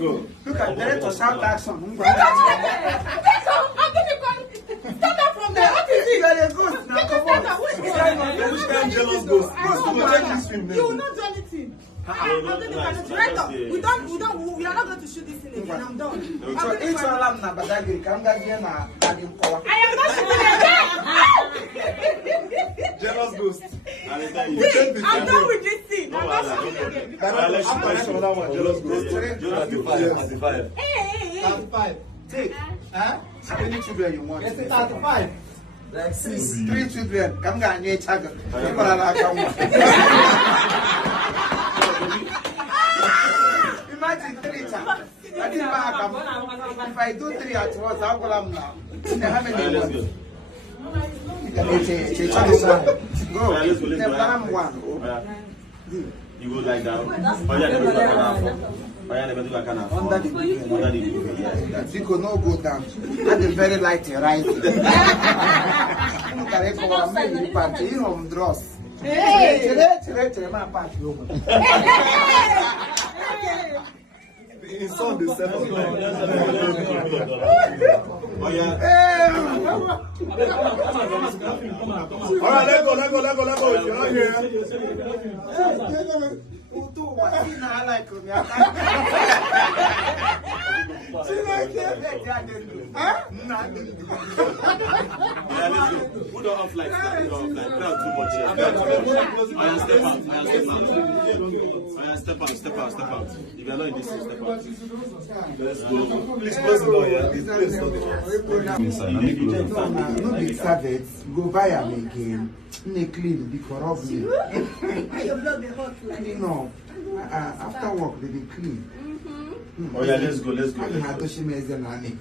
Go. Look at director shout action. Stand up from there. What is it? You are a ghost now. Come on. Which kind jealous ghost? Ghost will take this film. You will not do anything. We are not going to shoot this thing again. I'm done. So each one of them badagiri come back here na adim power. I am not shooting again. Jealous ghost. I'm done with this thing. I'm not shooting again. Jealous ghost. Hey. 35. Take. How many children you want? 35. Like 6. 3 children. Come on, you check. Imagine 3 times. If I do 3 at once, how will I now? How many? Let's go. Go. One. You go like that. Under the Because no go down. At the very light right. His son is 7. Oh yeah. All right, let go. You're not here. Who don't off like that? Crowd too much here. Step out. Step out. If you're not in this, step out. Let's go. Please close the door, yeah? Please close the door. No big savage. Go buy them again. They clean because of me. Your blood be hot like this. No. After work, they be clean. Oh yeah, let's go. I had to shame as an annie.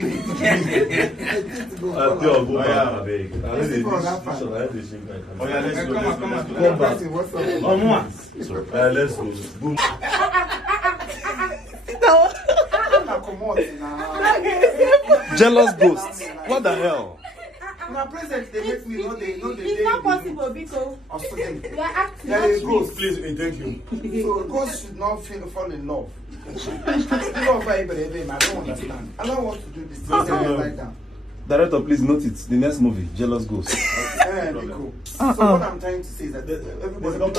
Oh yeah, let's go. What's up? Let's go. Boom. Jealous ghosts. What the hell? My present, they make me know they It's not possible because we are acting. There is ghost. Please, thank you. So a ghost should not fall in love. I don't understand. I don't want to do this. Like that. Director, please note it. The next movie, Jealous Ghost. So what I'm trying to say is that everybody